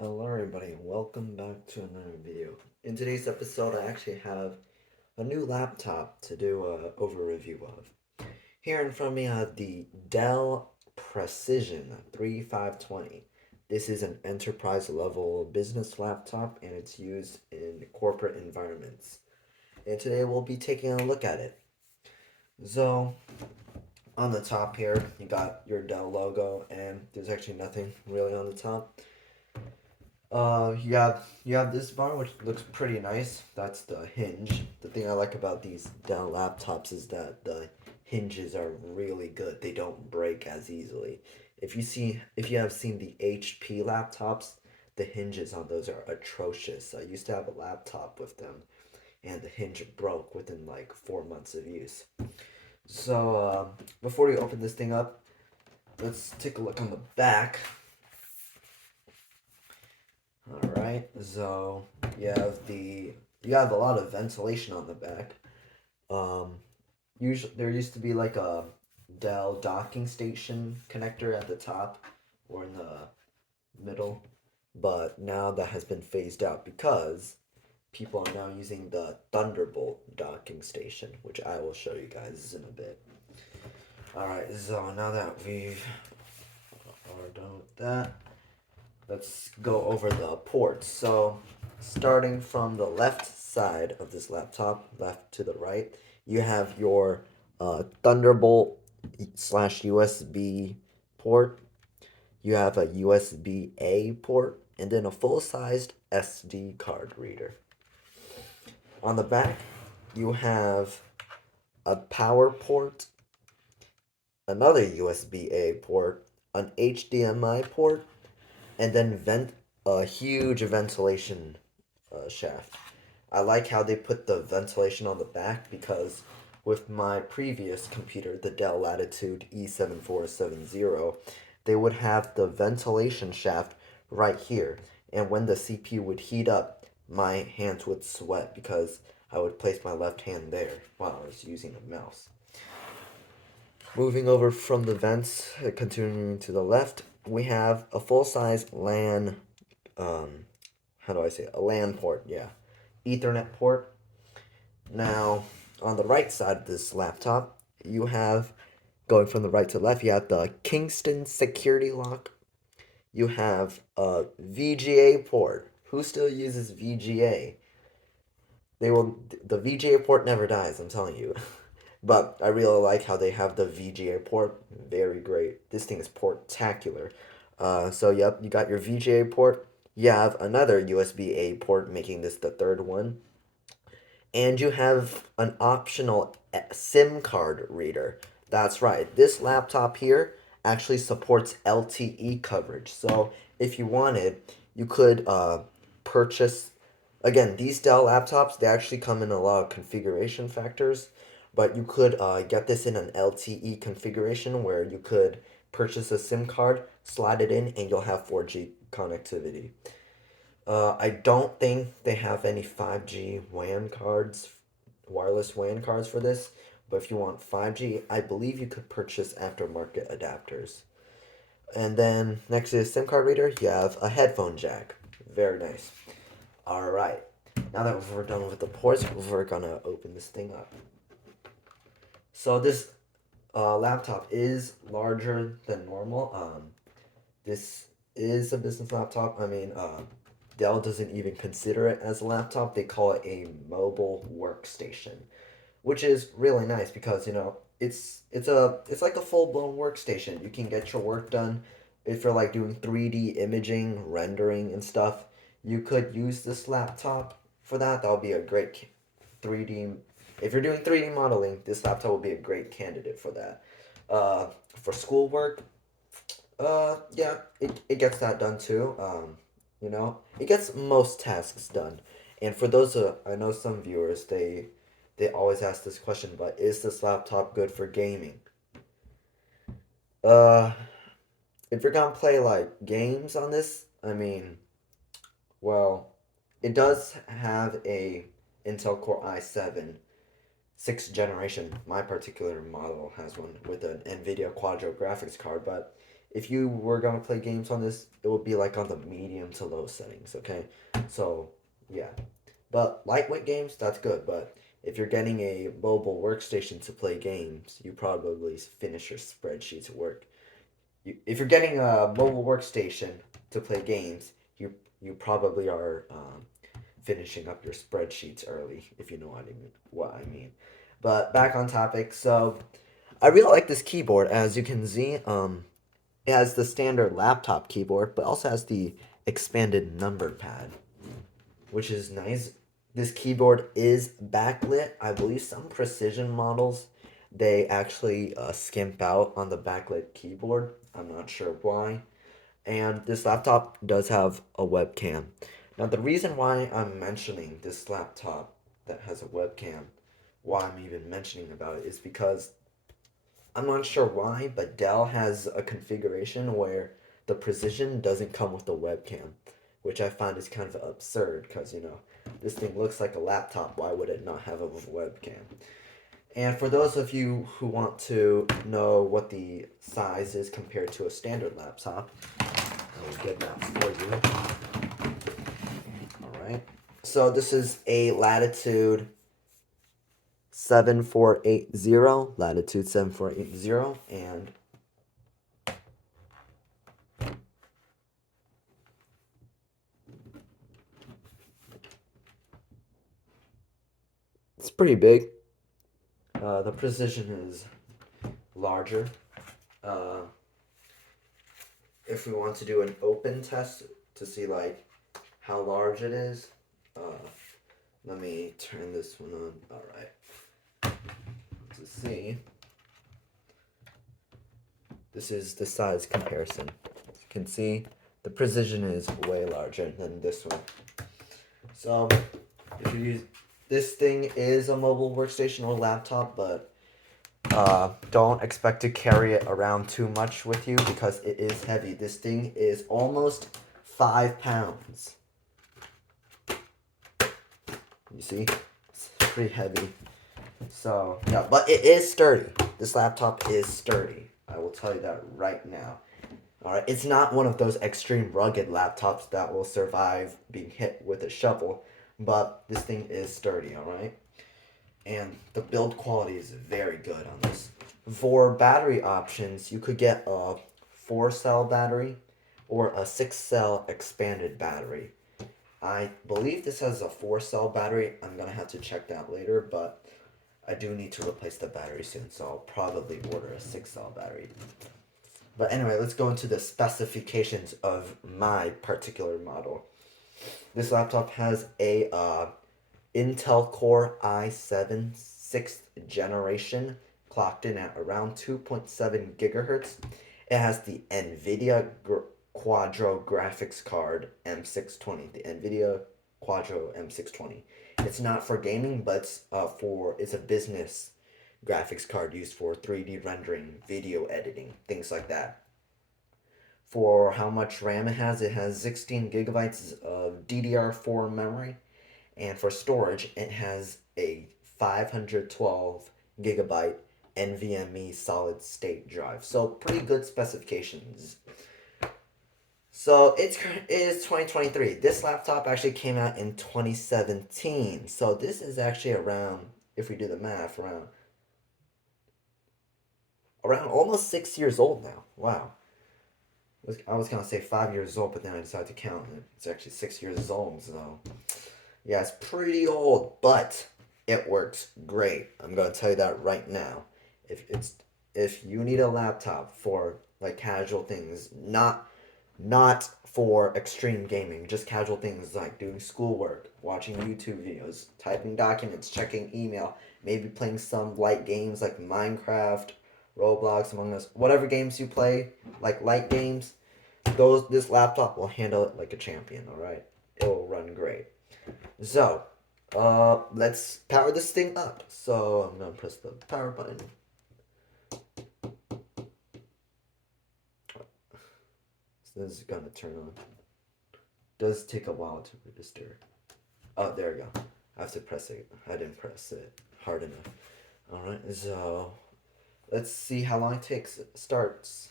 Hello everybody, welcome back to another video. In today's episode I actually have a new laptop to do a over review of. Here in front of me I have the Dell Precision 3520. This is an enterprise level business laptop and it's used in corporate environments. And today we'll be taking a look at it. So on the top here you got your Dell logo and there's actually nothing really on the top. You have this bar which looks pretty nice. That's the hinge. The thing I like about these Dell laptops is that the hinges are really good. They don't break as easily. If you have seen the HP laptops, the hinges on those are atrocious. I used to have a laptop with them, and the hinge broke within like 4 months of use. So before we open this thing up, let's take a look on the back. All right, so you have the you have a lot of ventilation on the back. Usually there used to be like a Dell docking station connector at the top or in the middle, but now that has been phased out because people are now using the Thunderbolt docking station, which I will show you guys in a bit. All right, so now that we are done with that, let's go over the ports. So, starting from the left side of this laptop, left to the right, you have your Thunderbolt slash USB port. You have a USB A port, and then a full sized SD card reader. On the back, you have a power port, another USB A port, an HDMI port, and then a huge ventilation shaft. I like how they put the ventilation on the back because with my previous computer, the Dell Latitude E7470, they would have the ventilation shaft right here. And when the CPU would heat up, my hands would sweat because I would place my left hand there while I was using a mouse. Moving over from the vents, continuing to the left, we have a full-size LAN, how do I say it? A LAN port, yeah. Ethernet port. Now, on the right side of this laptop, you have, going from the right to left, you have the Kingston security lock. You have a VGA port. Who still uses VGA? The VGA port never dies, I'm telling you. But I really like how they have the VGA port. Very great. This thing is portacular. So yep, you got your VGA port. You have another USB-A port, making this the third one. And you have an optional SIM card reader. That's right. This laptop here actually supports LTE coverage. So if you wanted, you could purchase. Again, these Dell laptops, they actually come in a lot of configuration factors, but you could get this in an LTE configuration where you could purchase a SIM card, slide it in, and you'll have 4G connectivity. I don't think they have any 5G WAN cards, wireless WAN cards for this, but if you want 5G, I believe you could purchase aftermarket adapters. And then next to the SIM card reader, you have a headphone jack. Very nice. All right. Now that we're done with the ports, we're gonna open this thing up. So this laptop is larger than normal. This is a business laptop. I mean, Dell doesn't even consider it as a laptop. They call it a mobile workstation, which is really nice because it's like a full blown workstation. You can get your work done if you're like doing 3D imaging, rendering and stuff. You could use this laptop for that. That would be a great 3D. If you're doing 3D modeling, this laptop will be a great candidate for that. For schoolwork, yeah, it gets that done too. It gets most tasks done. And for those, I know some viewers, they always ask this question, but is this laptop good for gaming? Uh, if you're gonna play like games on this, I mean, well, it does have a Intel Core i7 sixth generation. My particular model has one with an NVIDIA Quadro graphics card, but if you were gonna play games on this, it would be like on the medium to low settings, okay? So yeah. But lightweight games, that's good. But if you're getting a mobile workstation to play games, you probably finish your spreadsheets at work. If you're getting a mobile workstation to play games, you probably are finishing up your spreadsheets early, if you know what I mean. But back on topic, so I really like this keyboard. As you can see, it has the standard laptop keyboard, but also has the expanded number pad, which is nice. This keyboard is backlit. I believe some Precision models they actually skimp out on the backlit keyboard. I'm not sure why. And this laptop does have a webcam. Now, the reason why I'm mentioning this laptop that has a webcam, why I'm even mentioning about it, is because I'm not sure why, but Dell has a configuration where the Precision doesn't come with a webcam, which I find is kind of absurd because, this thing looks like a laptop. Why would it not have a webcam? And for those of you who want to know what the size is compared to a standard laptop, I'll get that for you. All right. So this is a latitude 7480, and it's pretty big. The precision is larger. Uh, if we want to do an open test to see like how large it is, let me turn this one on. All right. To see, this is the size comparison. As you can see, the precision is way larger than this one. So, if you use this thing is a mobile workstation or laptop, but don't expect to carry it around too much with you because it is heavy. This thing is almost 5 pounds. You see, it's pretty heavy. So yeah, but it is sturdy. This laptop is sturdy. I will tell you that right now. All right, it's not one of those extreme rugged laptops that will survive being hit with a shovel, but this thing is sturdy. All right, and the build quality is very good on this. For battery options, you could get a 4-cell battery or a 6-cell expanded battery. I believe this has a 4-cell battery. I'm gonna have to check that later, but I do need to replace the battery soon, so I'll probably order a 6-cell battery. But anyway, let's go into the specifications of my particular model. This laptop has a Intel Core i7 6th generation, clocked in at around 2.7 gigahertz. It has the NVIDIA Quadro graphics card M620, the NVIDIA Quadro M620. It's not for gaming, but it's a business graphics card used for 3D rendering, video editing, things like that. For how much RAM it has 16 gigabytes of DDR4 memory, and for storage, it has a 512 gigabyte NVMe solid state drive. So pretty good specifications. So it is 2023. This laptop actually came out in 2017. So this is actually around, if we do the math, around almost 6 years old now. Wow. I was gonna say 5 years old, but then I decided to count. It's actually 6 years old. So yeah, it's pretty old, but it works great. I'm gonna tell you that right now. If you need a laptop for like casual things, not for extreme gaming, just casual things like doing schoolwork, watching YouTube videos, typing documents, checking email, maybe playing some light games like Minecraft, Roblox, Among Us, whatever games you play, like light games, this laptop will handle it like a champion, all right? It will run great. So, let's power this thing up. So I'm gonna press the power button. So this is gonna turn on. Does take a while to register. Oh, there we go. I have to press it. I didn't press it hard enough. All right. So let's see how long it takes. It starts.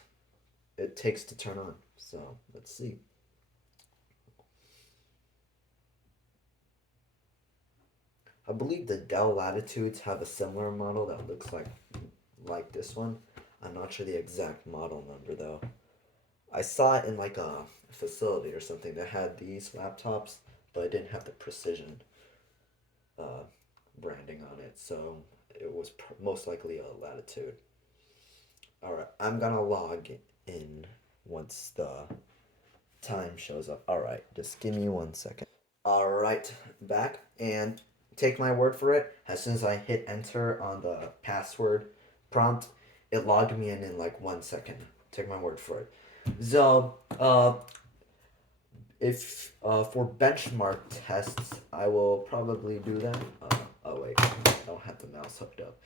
it takes to turn on. So let's see. I believe the Dell Latitudes have a similar model that looks like this one. I'm not sure the exact model number though. I saw it in like a facility or something that had these laptops, but it didn't have the Precision uh, branding on it, so it was most likely a Latitude. All right, I'm gonna log in once the time shows up. All right, just give me 1 second. All right, back, and take my word for it. As soon as I hit enter on the password prompt, it logged me in like 1 second. Take my word for it. So, if for benchmark tests, I will probably do that. Oh wait, I don't have the mouse hooked up.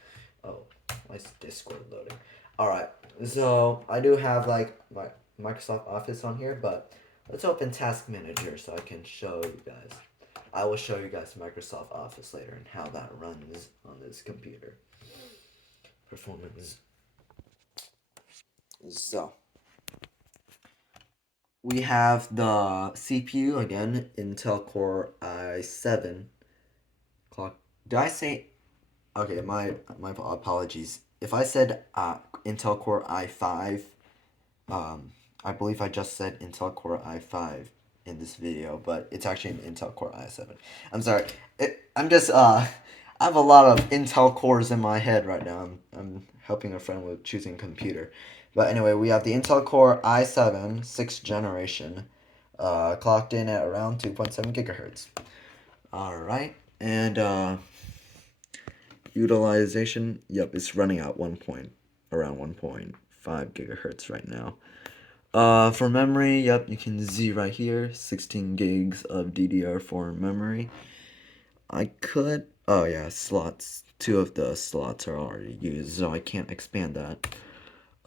Oh, why is Discord loading? All right, so I do have like my Microsoft Office on here, but let's open Task Manager so I can show you guys. I will show you guys Microsoft Office later and how that runs on this computer. Performance. So we have the CPU again, Intel Core i7 clock. Did I say? Okay, my apologies. If I said Intel Core i5, um, I believe I just said Intel Core i5 in this video, but it's actually an Intel Core i7. I'm sorry. I'm just I have a lot of Intel cores in my head right now. I'm helping a friend with choosing computer. But anyway, we have the Intel Core i7 6th generation, clocked in at around 2.7 gigahertz. All right, and utilization, yep, it's running at around 1.5 gigahertz right now. For memory, yep, you can see right here, 16 gigs of DDR4 memory. I could, oh yeah, slots. Two of the slots are already used, so I can't expand that.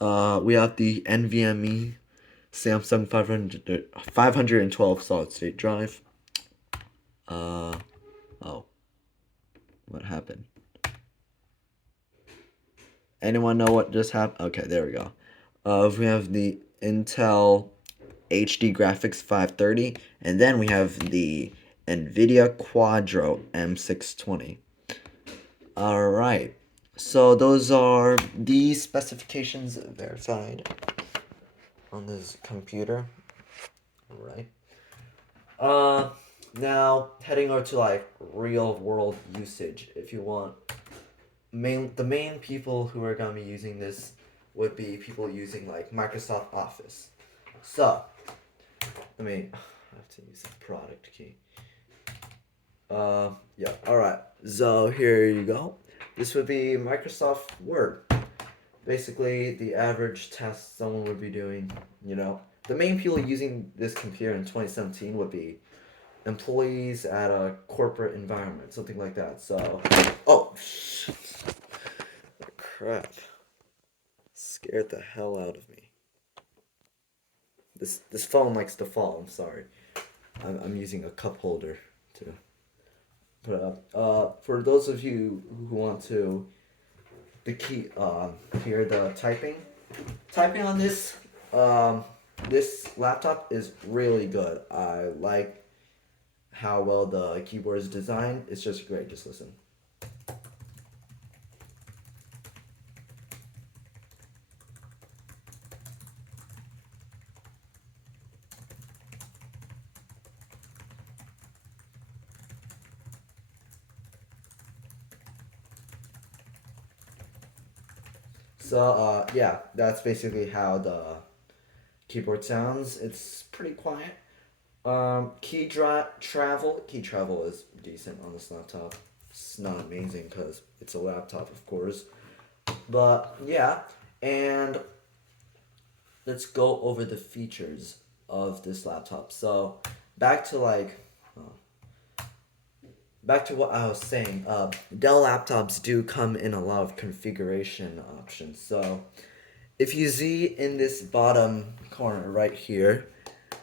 We have the NVMe Samsung 512 solid state drive. Oh, what happened? Anyone know what just happened? Okay, there we go. We have the Intel HD Graphics 530, and then we have the NVIDIA Quadro M620. All right, so those are the specifications verified on this computer. All right. Now heading over to like real world usage. If you want, the main people who are gonna be using this would be people using like Microsoft Office. So let me. I have to use the product key. Yeah. All right. So here you go. This would be Microsoft Word. Basically, the average test someone would be doing. The main people using this computer in 2017 would be employees at a corporate environment, something like that. So, oh, crap! Scared the hell out of me. This phone likes to fall. I'm sorry. I'm using a cup holder to put up. For those of you who want to, the key hear the typing on this laptop is really good. I like how well the keyboard is designed. It's just great. Just listen. So yeah, that's basically how the keyboard sounds. It's pretty quiet. Key travel is decent on this laptop. It's not amazing because it's a laptop, of course. But yeah, and let's go over the features of this laptop. So back to back to what I was saying. Dell laptops do come in a lot of configuration options. So if you see in this bottom corner right here,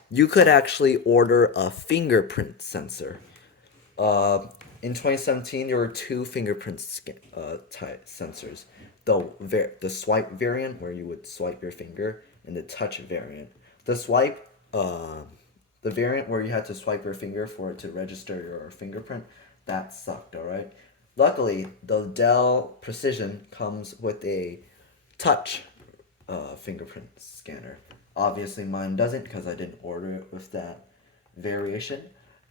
you could actually order a fingerprint sensor. Uh, in 2017, there were two fingerprint type sensors. The swipe variant, where you would swipe your finger, and the touch variant. The swipe, the variant where you had to swipe your finger for it to register your fingerprint, that sucked, alright? Luckily, the Dell Precision comes with a touch fingerprint scanner. Obviously, mine doesn't because I didn't order it with that variation.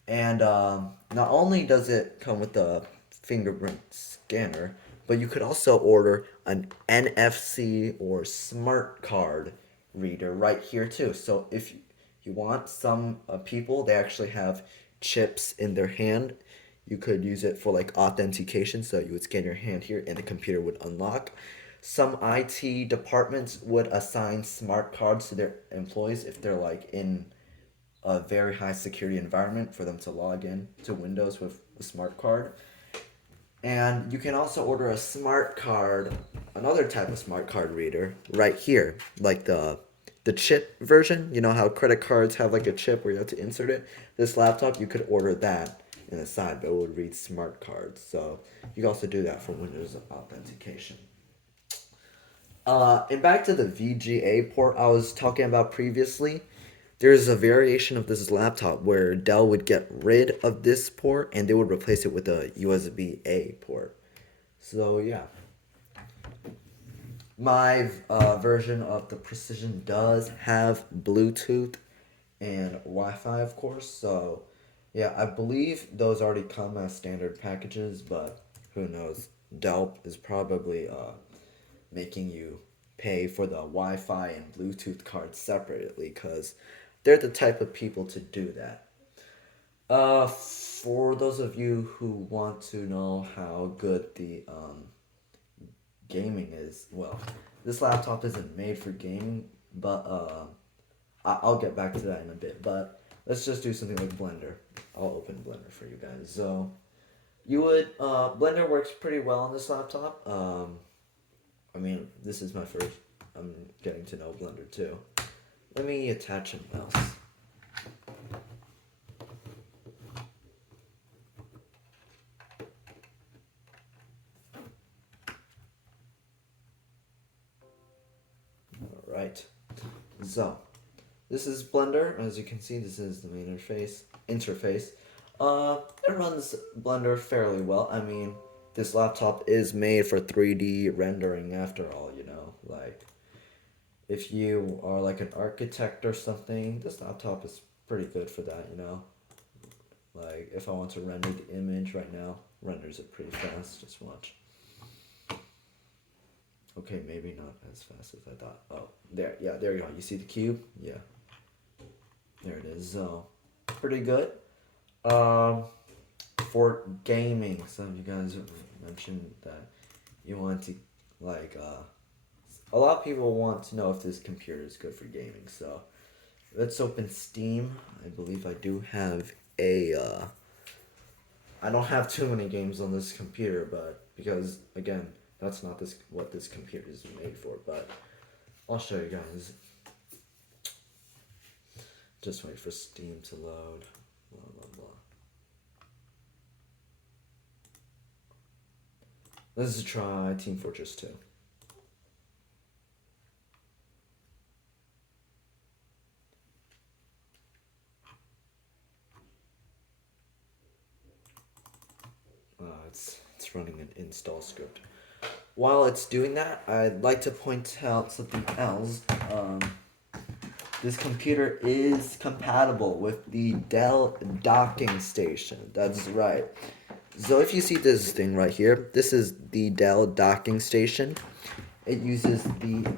And not only does it come with the fingerprint scanner, but you could also order an NFC or smart card reader right here too. So if you want, some people they actually have chips in their hand. You could use it for like authentication. So you would scan your hand here, and the computer would unlock. Some IT departments would assign smart cards to their employees if they're like in a very high security environment for them to log in to Windows with a smart card. And you can also order a smart card, another type of smart card reader, right here, like the chip version. You know how credit cards have like a chip where you have to insert it. This laptop, you could order that in the side, but it would read smart cards. So you can also do that for Windows authentication. And back to the VGA port I was talking about previously. There's a variation of this laptop where Dell would get rid of this port and they would replace it with a USB-A port. So yeah, my version of the Precision does have Bluetooth and Wi-Fi, of course. So yeah, I believe those already come as standard packages, but who knows? Dell is probably making you pay for the Wi-Fi and Bluetooth cards separately because they're the type of people to do that. For those of you who want to know how good the gaming is, well, this laptop isn't made for gaming, but I'll get back to that in a bit. But let's just do something like Blender. I'll open Blender for you guys. So you would Blender works pretty well on this laptop. I mean, this is my first. I'm getting to know Blender too. Let me attach a mouse. All right. So this is Blender. As you can see, this is the main interface. It runs Blender fairly well. I mean, this laptop is made for 3D rendering after all, you know. Like, if you are like an architect or something, this laptop is pretty good for that, you know. Like, if I want to render the image right now, renders it pretty fast. Just watch. Okay, maybe not as fast as I thought. Oh, there, yeah, there you go. You see the cube? Yeah, there it is. So, pretty good. Um, for gaming, some of you guys have mentioned that you want to, like, a lot of people want to know if this computer is good for gaming. So, let's open Steam. I believe I do have I don't have too many games on this computer, but because again, that's not this what this computer is made for. But I'll show you guys. Just wait for Steam to load. Blah blah blah. Let's try Team Fortress 2. It's running an install script. While it's doing that, I'd like to point out something else. This computer is compatible with the Dell docking station. That's right. So if you see this thing right here, this is the Dell docking station. It uses the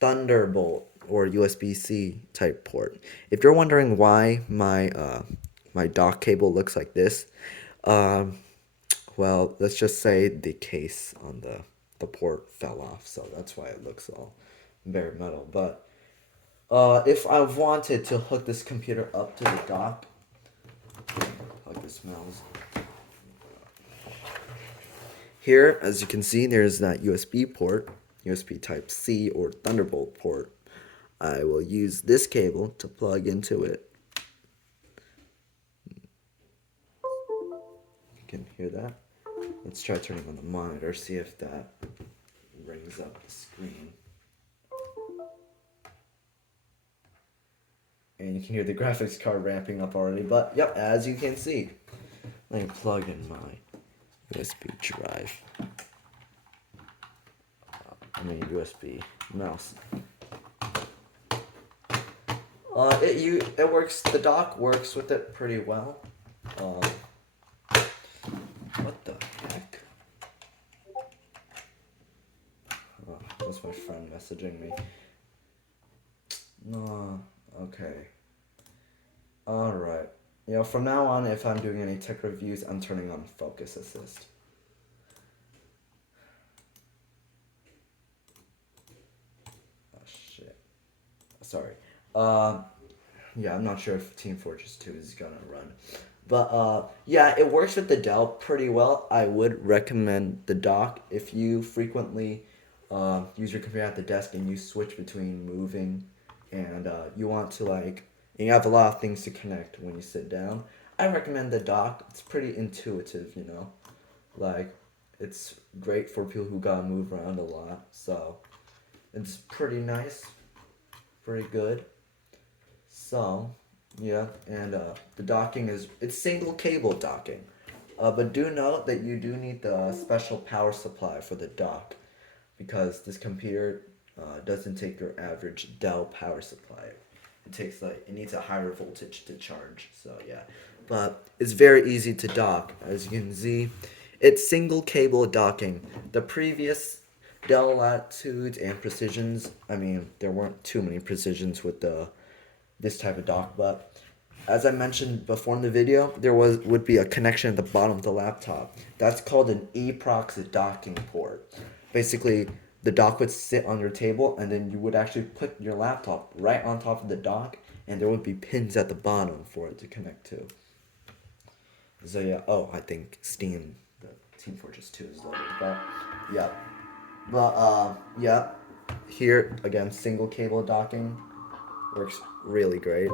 Thunderbolt or USB-C type port. If you're wondering why my dock cable looks like this, um, well, let's just say the case on the port fell off, so that's why it looks all bare metal. But if I wanted to hook this computer up to the dock, like this smells. Here, as you can see, there's that USB port, USB Type C or Thunderbolt port. I will use this cable to plug into it. You can hear that. Let's try turning on the monitor, see if that brings up the screen. you can hear the graphics card ramping up already. But yep, as you can see, let me plug in my USB drive. USB mouse. It works. The dock works with it pretty well. What the heck? Oh, that's my friend messaging me. No, okay. Alright. From now on, if I'm doing any tech reviews, I'm turning on Focus Assist. Oh, shit. Sorry. Yeah, I'm not sure if Team Fortress 2 is gonna run. But, yeah, it works with the Dell pretty well. I would recommend the dock if you frequently use your computer at the desk and you switch between moving and you want to, like, you have a lot of things to connect when you sit down. I recommend the dock. It's pretty intuitive, Like, it's great for people who gotta move around a lot. So, it's pretty nice. Pretty good. So, yeah, and the docking it's single cable docking. But do note that you do need the special power supply for the dock because this computer doesn't take your average Dell power supply. It needs a higher voltage to charge. So yeah, but it's very easy to dock. As you can see, it's single cable docking. The previous Dell Latitudes and Precisions, there weren't too many Precisions with this type of dock, but as I mentioned before in the video, there would be a connection at the bottom of the laptop. That's called an eProxy docking port. Basically, the dock would sit on your table, and then you would actually put your laptop right on top of the dock, and there would be pins at the bottom for it to connect to. So yeah, I think Steam, the Team Fortress 2 is loaded, but yeah. But yeah, here again, single cable docking works really great.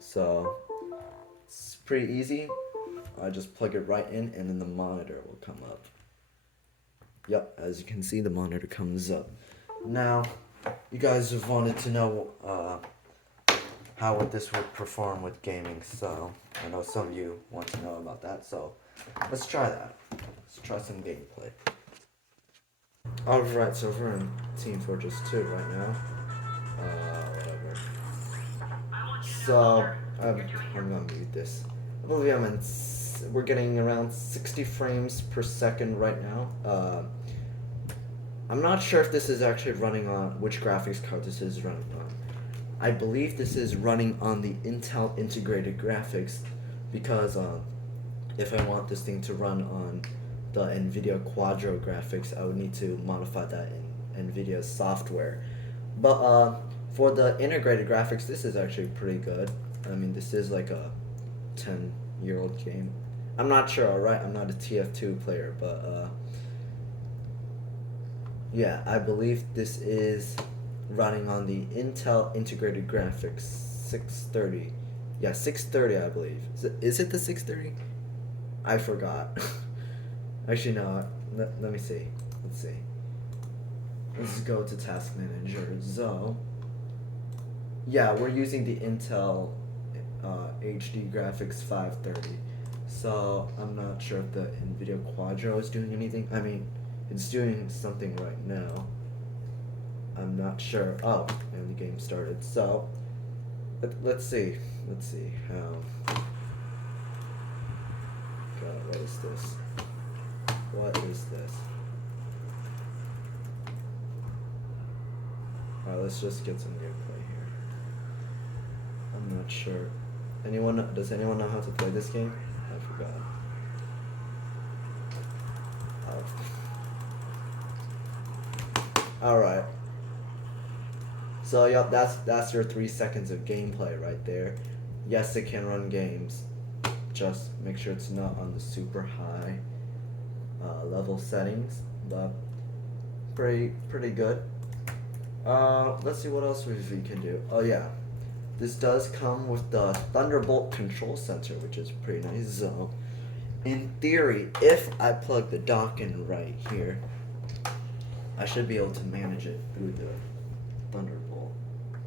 So it's pretty easy. I just plug it right in and then the monitor will come up. Yep, as you can see, the monitor comes up. Now, you guys have wanted to know how this would perform with gaming, so I know some of you want to know about that, so let's try that. Let's try some gameplay. Alright, so we're in Team Fortress 2 right now. Whatever. So, I'm gonna mute this. I believe we're getting around 60 frames per second right now. I'm not sure if this is actually running on, which graphics card this is running on. I believe this is running on the Intel integrated graphics because if I want this thing to run on the NVIDIA Quadro graphics, I would need to modify that in NVIDIA's software. But for the integrated graphics, this is actually pretty good. This is like a 10-year-old game. I'm not sure, alright? I'm not a TF2 player, but yeah, I believe this is running on the Intel integrated graphics 630. Yeah, 630, I believe. Is it the 630? I forgot. Actually, no. Let me see. Let's see. Let's go to Task Manager. So, yeah, we're using the Intel HD Graphics 530. So, I'm not sure if the NVIDIA Quadro is doing anything. It's doing something right now. I'm not sure. Oh, and the game started. So, let's see. Let's see how. God, what is this? What is this? Alright, let's just get some gameplay here. I'm not sure. Does anyone know how to play this game? I forgot. Oh. Alright. So, yep, that's your 3 seconds of gameplay right there. Yes, it can run games. Just make sure it's not on the super high level settings, but pretty good. Let's see what else we can do. Oh yeah, this does come with the Thunderbolt control center, which is pretty nice. So, in theory, if I plug the dock in right here, I should be able to manage it through the Thunderbolt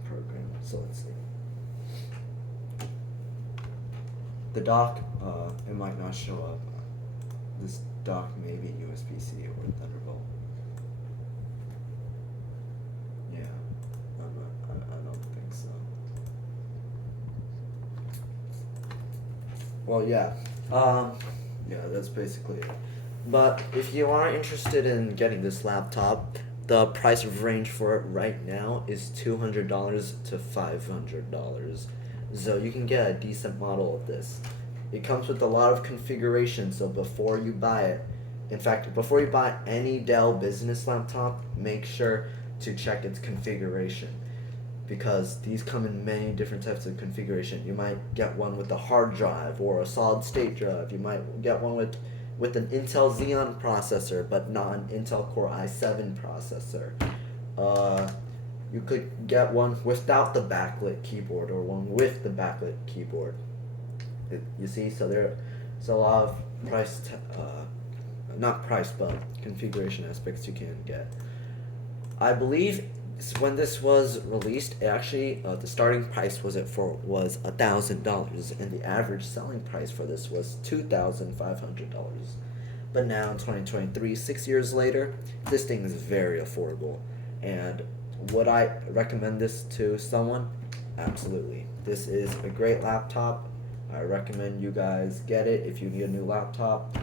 program. So let's see. The dock, it might not show up. This dock may be USB-C or Thunderbolt. Yeah, I don't think so. Well, yeah. Yeah, that's basically it. But if you are interested in getting this laptop, the price range for it right now is $200 to $500. So you can get a decent model of this. It comes with a lot of configuration, so before you buy it, in fact, before you buy any Dell business laptop, make sure to check its configuration because these come in many different types of configuration. You might get one with a hard drive or a solid state drive. You might get one with an Intel Xeon processor, but not an Intel Core i7 processor. Uh, you could get one without the backlit keyboard or one with the backlit keyboard. You see, so there's a lot of not price, but configuration aspects you can get. I believe when this was released, it actually the starting price was $1,000, and the average selling price for this was $2,500. But now in 2023, 6 years later, this thing is very affordable. And would I recommend this to someone? Absolutely. This is a great laptop. I recommend you guys get it if you need a new laptop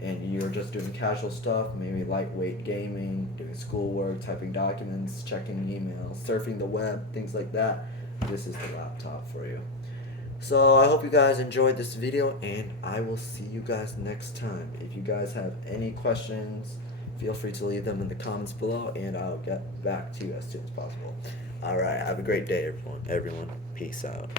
and you're just doing casual stuff, maybe lightweight gaming, doing schoolwork, typing documents, checking emails, surfing the web, things like that. This is the laptop for you. So I hope you guys enjoyed this video, and I will see you guys next time. If you guys have any questions, feel free to leave them in the comments below, and I'll get back to you as soon as possible. Alright, have a great day, everyone. Peace out.